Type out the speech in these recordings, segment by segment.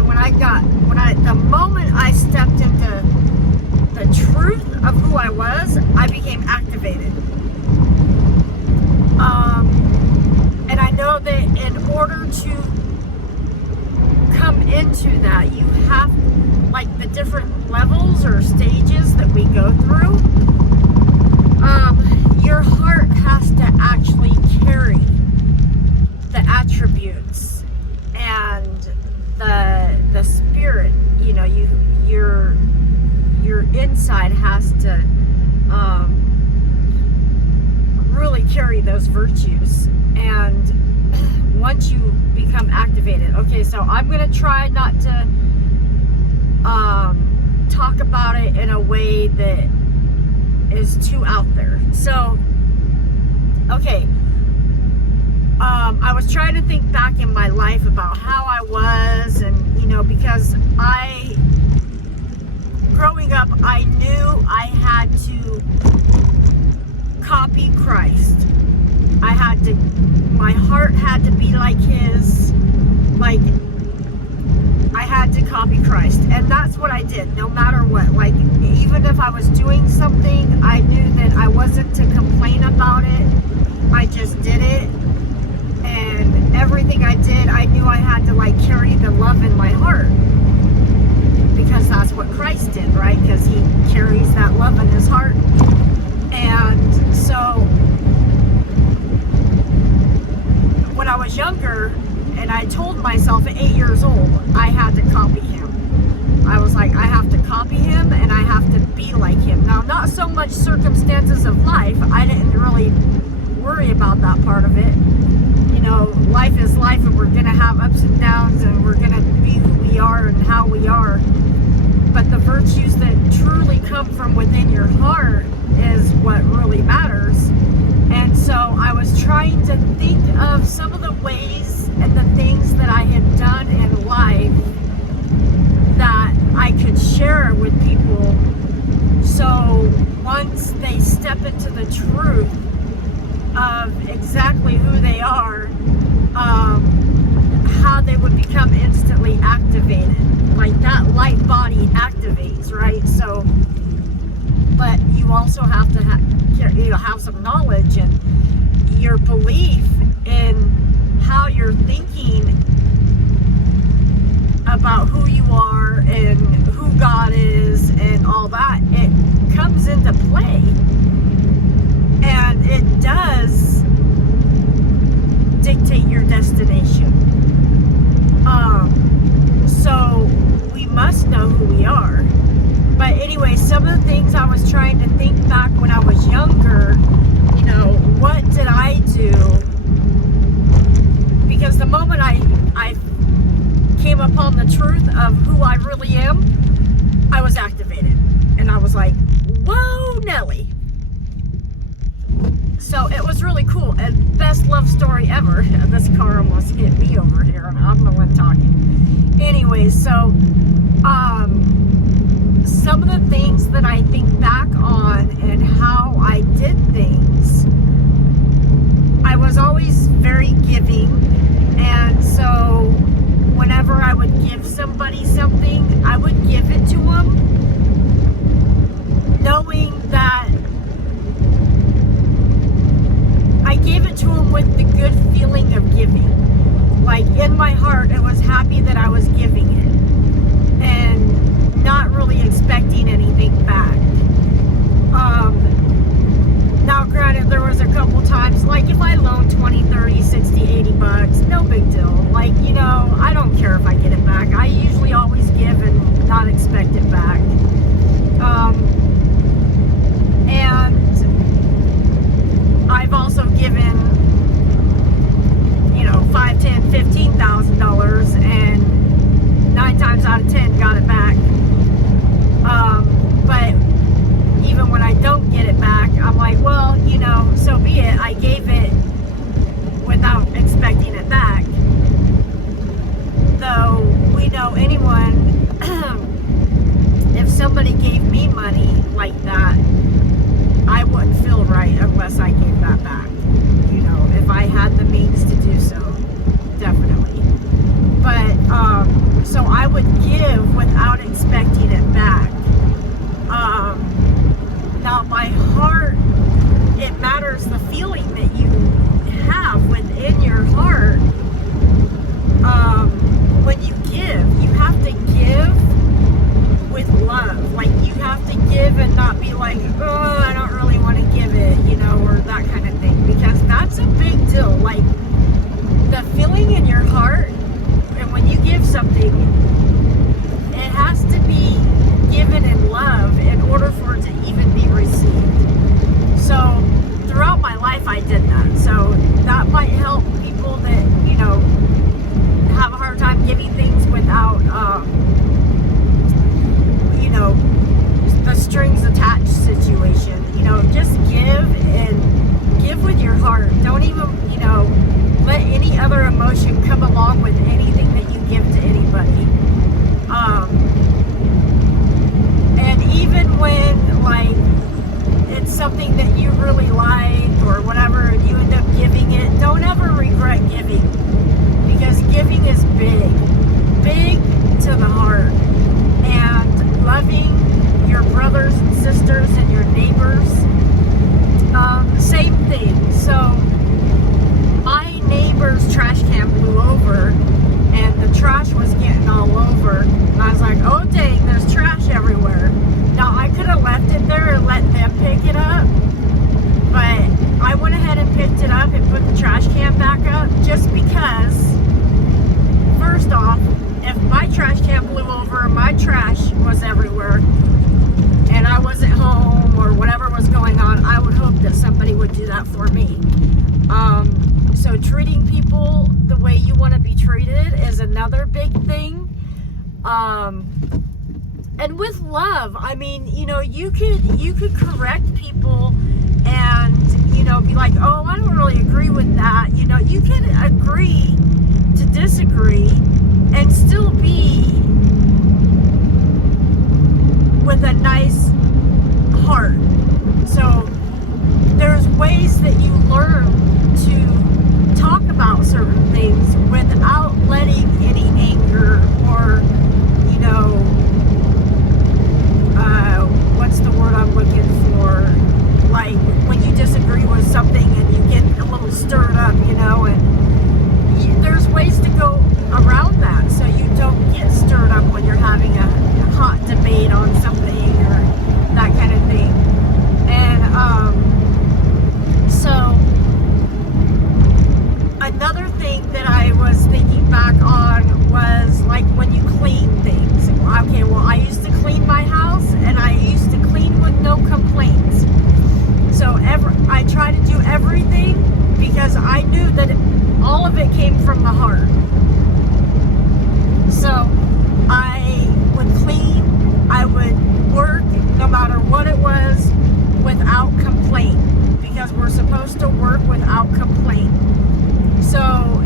boy, the moment I stepped into the truth of who I was, I became activated. And I know that in order to come into that, you have, like, the different levels or stages that we go through, your heart has to actually carry the attributes and the spirit. You know, your inside has to really carry those virtues. And once you become activated, okay, so I'm gonna try not to talk about it in a way that is too out there. So, okay, I was trying to think back in my life about how I was, and, you know, because growing up, I knew I had to copy Christ. My heart had to be like his, like, I had to copy Christ, and that's what I did, no matter what. Like, even if I was doing something, I knew that I wasn't to complain about it. I just did it, and everything I did, I knew I had to, like, carry the love in my heart, because that's what Christ did, right? Because he carries that love in his heart. And so when I was younger, and I told myself at 8 years old, I had to copy him. I was like, I have to copy him, and I have to be like him. Now, not so much circumstances of life. I didn't really worry about that part of it. You know, life is life, and we're going to have ups and downs, and we're going to be who we are and how we are. But the virtues that truly come from within your heart is what really matters. And so I was trying to think of some of the ways and the things that I had done in life that I could share with people, so once they step into the truth of exactly who they are, how they would become instantly activated. Like, that light body activates, right? So, but you also have to have some knowledge and your belief in how you're thinking about who you are and who God is and all that. It comes into play, and it does dictate your destination. So we must know who we are. But anyway, some of the things I was trying to think back when I was younger, you know, what did I do? Because the moment I came upon the truth of who I really am, I was activated. And I was like, whoa, Nelly. So it was really cool. And best love story ever. This car almost hit me over here, and I'm the one talking. Anyway, so some of the things that I think back on and how I did things, I was always very giving, and so whenever I would give somebody something, I would give it to them, knowing that I gave it to them with the good feeling of giving. Like, in my heart, it was happy that I was giving it, and not really expecting anything back. Now granted, there was a couple times, like, if I loaned 20, 30, 60, 80 bucks, no big deal. Like, you know, I don't care if I get it back. I usually always give and not expect it back. And I've also given, you know, $5,000, $10,000, $15,000, and everybody. And even when, like, it's something that you really like or whatever, and you end up giving it, don't ever regret giving, because giving is big to the heart. And loving your brothers and sisters and your neighbors, same thing. So my neighbor's trash can blew over, and the trash was getting all over, and I was like, oh dang, there's trash everywhere. Now I could have left it there and let them pick it up, but I went ahead and picked it up and put the trash can back up, just because, first off, if my trash can blew over, my trash was everywhere, and I wasn't home or whatever was going on, I would hope that somebody would do that for me. So treating people the way you want to be treated is another big thing. And with love, I mean, you know, you could correct people and, you know, be like, oh, I don't really agree with that. You know, you can agree to disagree and still be with a nice heart. So there's ways that you learn to talk about certain things without letting any anger or, you know, what's the word I'm looking for? Like when you disagree with something and you get a little stirred up, you know, and there's ways to go around that so you don't get stirred up when you're having a hot debate on something or that kind of thing. And so another thing that I was thinking back on was like when you clean things. Okay, well, I used to clean my house, and I used to clean with no complaints. So I try to do everything because I knew that all of it came from the heart. So I would clean, I would work, no matter what it was, without complaint, because we're supposed to work without complaint. So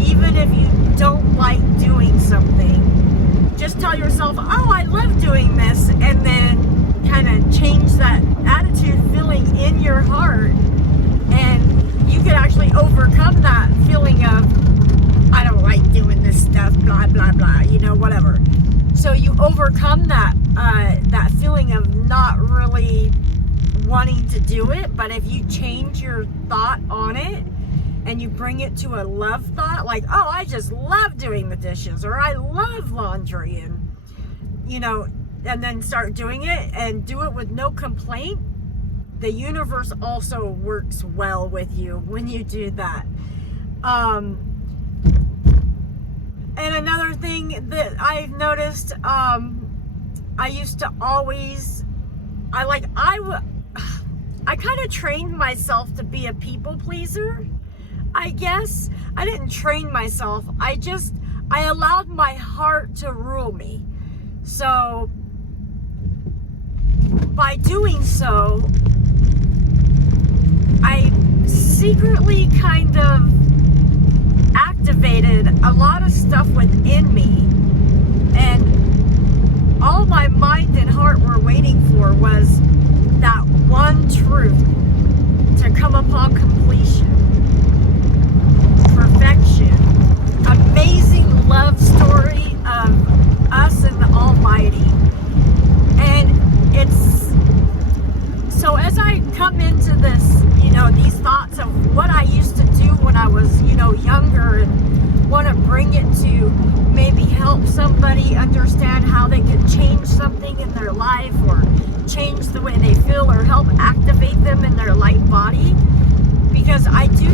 even if you don't like doing something, just tell yourself, oh, I love doing this, and then kind of change that attitude feeling in your heart, and you could actually overcome that feeling of, I don't like doing this stuff, blah, blah, blah, you know, whatever. So you overcome that feeling of not really wanting to do it, but if you change your thought on it, and you bring it to a love thought, like, oh, I just love doing the dishes, or I love laundry, and, you know, and then start doing it and do it with no complaint, the universe also works well with you when you do that. And another thing that I've noticed, I used to always, I kind of trained myself to be a people pleaser. I guess I didn't train myself. I allowed my heart to rule me. So by doing so, I secretly kind of activated a lot of stuff within me. And all my mind and heart were waiting for was that one truth to come upon completion. Perfection, amazing love story of us and the Almighty. And it's so as I come into this, you know, these thoughts of what I used to do when I was, you know, younger, and want to bring it to maybe help somebody understand how they can change something in their life, or change the way they feel, or help activate them in their light body, because I do